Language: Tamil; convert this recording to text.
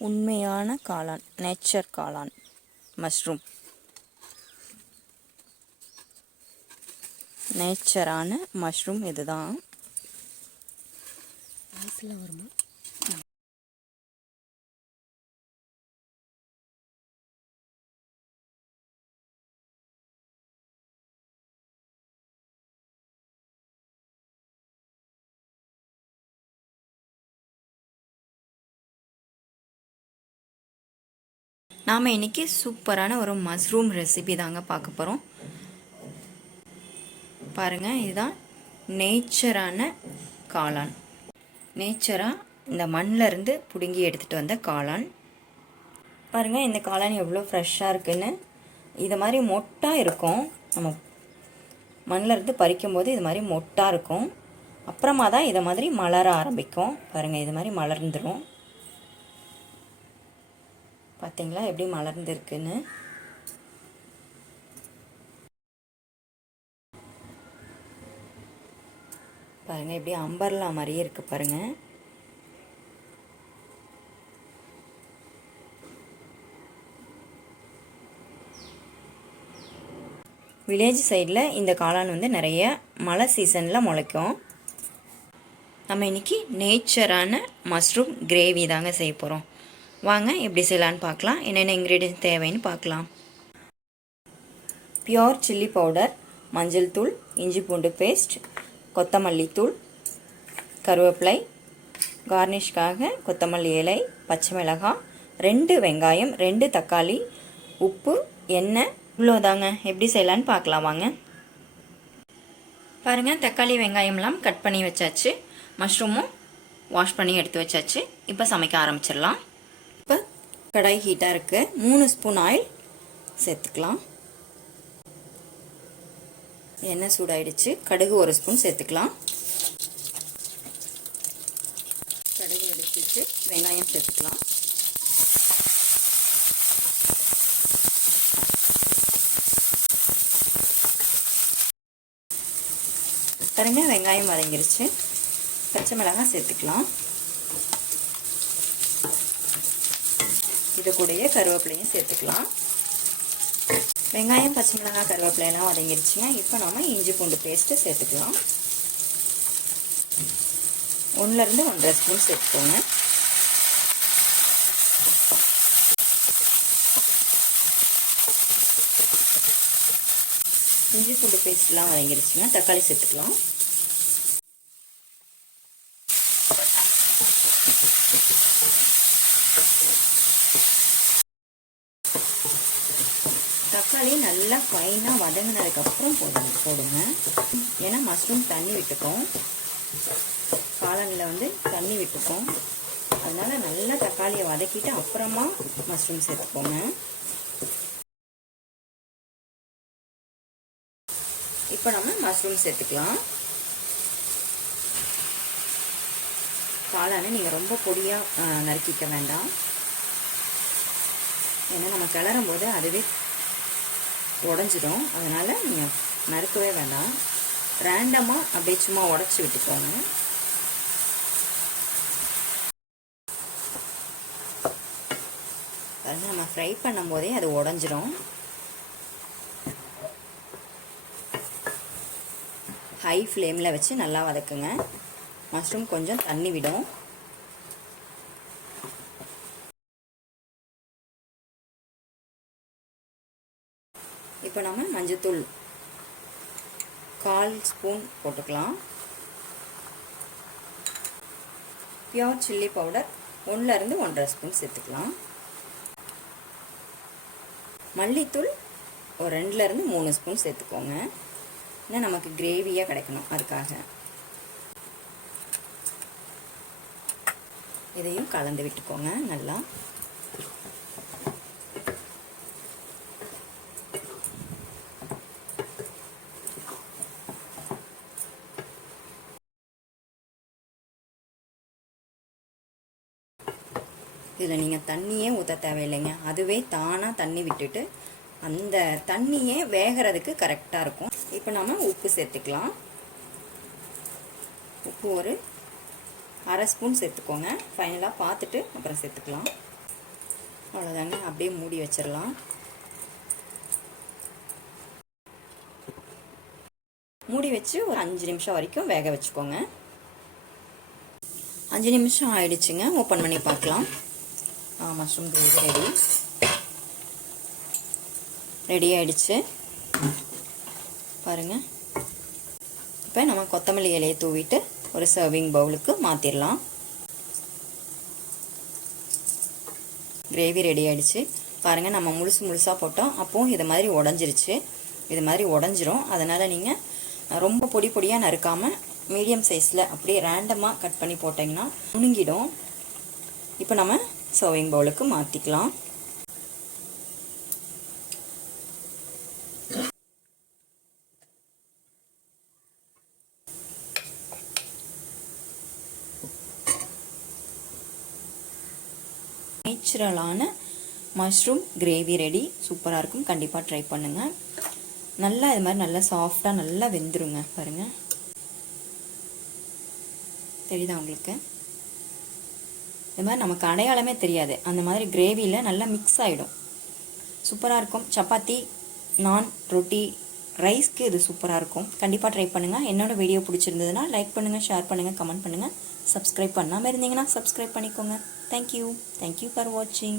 உண்மையான காளான், நேச்சர் காளான் மஷ்ரூம். நேச்சரான மஷ்ரூம் இதுதான். வருமா? நாம் இன்றைக்கி சூப்பரான ஒரு மஷ்ரூம் ரெசிபி தாங்க பார்க்க போகிறோம். பாருங்கள், இதுதான் நேச்சரான காளான். நேச்சராக இந்த மண்ணில் இருந்து பிடுங்கி எடுத்துகிட்டு வந்த காளான். பாருங்கள், இந்த காளான் எவ்வளோ ஃப்ரெஷ்ஷாக இருக்குன்னு. இது மாதிரி மொட்டாக இருக்கும். நம்ம மண்ணில் இருந்து பறிக்கும்போது இது மாதிரி மொட்டாக இருக்கும். அப்புறமா தான் இதை மாதிரி மலர ஆரம்பிக்கும். பாருங்கள், இது மாதிரி மலர்ந்துடும். பார்த்தீங்களா எப்படி மலர்ந்துருக்குன்னு. பாருங்கள், எப்படி அம்பர்லா மாதிரியே இருக்குது பாருங்கள். வில்லேஜ் சைடில் இந்த காளான் வந்து நிறைய மழை சீசனில் முளைக்கும். நம்ம இன்றைக்கி நேச்சரான மஷ்ரூம் கிரேவி தாங்க செய்ய போகிறோம். வாங்க எப்படி செய்யலான்னு பார்க்கலாம். என்னென்ன இன்க்ரீடியன்ஸ் தேவைன்னு பார்க்கலாம். பியோர் சில்லி பவுடர், மஞ்சள் தூள், இஞ்சி பூண்டு பேஸ்ட், கொத்தமல்லி தூள், கருவேப்பிலை, கார்னிஷ்காக கொத்தமல்லி இலை, பச்சை மிளகாய், 2 வெங்காயம், 2 தக்காளி, உப்பு, எண்ணெய், இவ்வளோதாங்க. எப்படி செய்யலான்னு பார்க்கலாம் வாங்க. பாருங்கள், தக்காளி வெங்காயம்லாம் கட் பண்ணி வச்சாச்சு. மஷ்ரூமும் வாஷ் பண்ணி எடுத்து வச்சாச்சு. இப்போ சமைக்க ஆரம்பிச்சிடலாம். இப்போ கடாய் ஹீட்டாக இருக்குது. 3 ஸ்பூன் ஆயில் சேர்த்துக்கலாம். எண்ணெய் சூடாயிடுச்சு. கடுகு 1 ஸ்பூன் சேர்த்துக்கலாம். கடுகு வெடிச்சிச்சு. வெங்காயம் சேர்த்துக்கலாம். பாருங்க, வெங்காயம் வதங்கிருச்சு. பச்சை மிளகாய் சேர்த்துக்கலாம். இது கூடயே கருவேப்பிலையும் சேர்த்துக்கலாம். வெங்காயம், பச்சை மிளகாய், கருவேப்பிலையெல்லாம் வதங்கிருச்சுங்க. இப்போ நம்ம இஞ்சி பூண்டு பேஸ்ட்டு சேர்த்துக்கலாம். 1லேருந்து 1.5 ஸ்பூன் சேர்த்துக்கோங்க. இஞ்சி பூண்டு பேஸ்ட்லாம் வதங்கிருச்சுங்க. தக்காளி சேர்த்துக்கலாம். தக்காளி நல்லா ஃபைனாக வதங்கினதுக்கப்புறம் போடுங்க. ஏன்னா மஷ்ரூம் தண்ணி விட்டுக்கும், காளானில் வந்து தண்ணி விட்டுக்கும். அதனால் நல்லா தக்காளியை வதக்கிட்டு அப்புறமா மஷ்ரூம் சேர்த்துக்கோங்க. இப்போ நம்ம மஷ்ரூம் சேர்த்துக்கலாம். காளானை நீங்கள் ரொம்ப பொடியாக நறுக்கிக்க வேண்டாம். ஏன்னா நம்ம கிளறும் போது அதுவே உடஞ்சிடும். அதனால் நீங்கள் நறுக்கவே வேண்டாம். ரேண்டமாக அப்படியே சும்மா உடச்சி விட்டுக்கோங்க. அது நம்ம ஃப்ரை பண்ணும்போதே அது உடஞ்சிடும். ஹை ஃப்ளேமில் வச்சு நல்லா வதக்குங்க. மஷ்ரூம் கொஞ்சம் தண்ணி விடும். இப்போ நம்ம மஞ்சத்தூள் 1/4 ஸ்பூன் போட்டுக்கலாம். பியோர் சில்லி பவுடர் 1லேருந்து 1.5 ஸ்பூன் சேர்த்துக்கலாம். மல்லித்தூள் ஒரு 2லேருந்து 3 ஸ்பூன் சேர்த்துக்கோங்க. ஏன்னா நமக்கு கிரேவியாக கிடைக்கணும், அதுக்காக. இதையும் கலந்து விட்டுக்கோங்க நல்லா. இதில் நீங்கள் தண்ணியே ஊற்ற தேவையில்லைங்க. அதுவே தானாக தண்ணி விட்டுட்டு அந்த தண்ணியே வேகிறதுக்கு கரெக்டாக இருக்கும். இப்போ நம்ம உப்பு சேர்த்துக்கலாம். உப்பு ஒரு 1/2 ஸ்பூன் சேர்த்துக்கோங்க. ஃபைனலாக பார்த்துட்டு அப்புறம் சேர்த்துக்கலாம். அவ்வளோதாங்க, அப்படியே மூடி வச்சிடலாம். மூடி வச்சு ஒரு 5 நிமிஷம் வரைக்கும் வேக வச்சுக்கோங்க. 5 நிமிஷம் ஆயிடுச்சுங்க. ஓப்பன் பண்ணி பார்க்கலாம். மஷ்ரூம் கிரேவி ரெடி ஆயிடுச்சு பாருங்கள். இப்போ நம்ம கொத்தமல்லி இலையை தூவிட்டு ஒரு சர்விங் பவுலுக்கு மாற்றிடலாம். கிரேவி ரெடி ஆயிடுச்சு பாருங்கள். நம்ம முழுசாக போட்டோம், அப்போது இது மாதிரி உடஞ்சிருச்சு. இது மாதிரி உடஞ்சிரும். அதனால் நீங்கள் ரொம்ப பொடியாக நறுக்காமல் மீடியம் சைஸில் அப்படியே ரேண்டமாக கட் பண்ணி போட்டிங்கன்னா முணுங்கிடும். இப்போ நம்ம சர்விங் பவுலுக்கு மாற்றிக்கலாம். நேச்சுரலான மஷ்ரூம் கிரேவி ரெடி. சூப்பராக இருக்கும். கண்டிப்பாக ட்ரை பண்ணுங்கள். நல்லா இது மாதிரி நல்லா சாஃப்டாக நல்லா வெந்துருங்க பாருங்கள். தெரியுதா உங்களுக்கு? இது மாதிரி நமக்கு அடையாளமே தெரியாது. அந்த மாதிரி கிரேவியில் நல்லா மிக்ஸ் ஆகிடும். சூப்பராக இருக்கும். சப்பாத்தி, நான், ரொட்டி, ரைஸ்க்கு இது சூப்பராக இருக்கும். கண்டிப்பாக ட்ரை பண்ணுங்கள். என்னோட வீடியோ பிடிச்சிருந்ததுன்னா லைக் பண்ணுங்கள், ஷேர் பண்ணுங்கள், கமெண்ட் பண்ணுங்கள். சப்ஸ்கிரைப் பண்ணாமல் இருந்தீங்கன்னா சப்ஸ்கிரைப் பண்ணிக்கோங்க. தேங்க்யூ ஃபார் வாட்சிங்.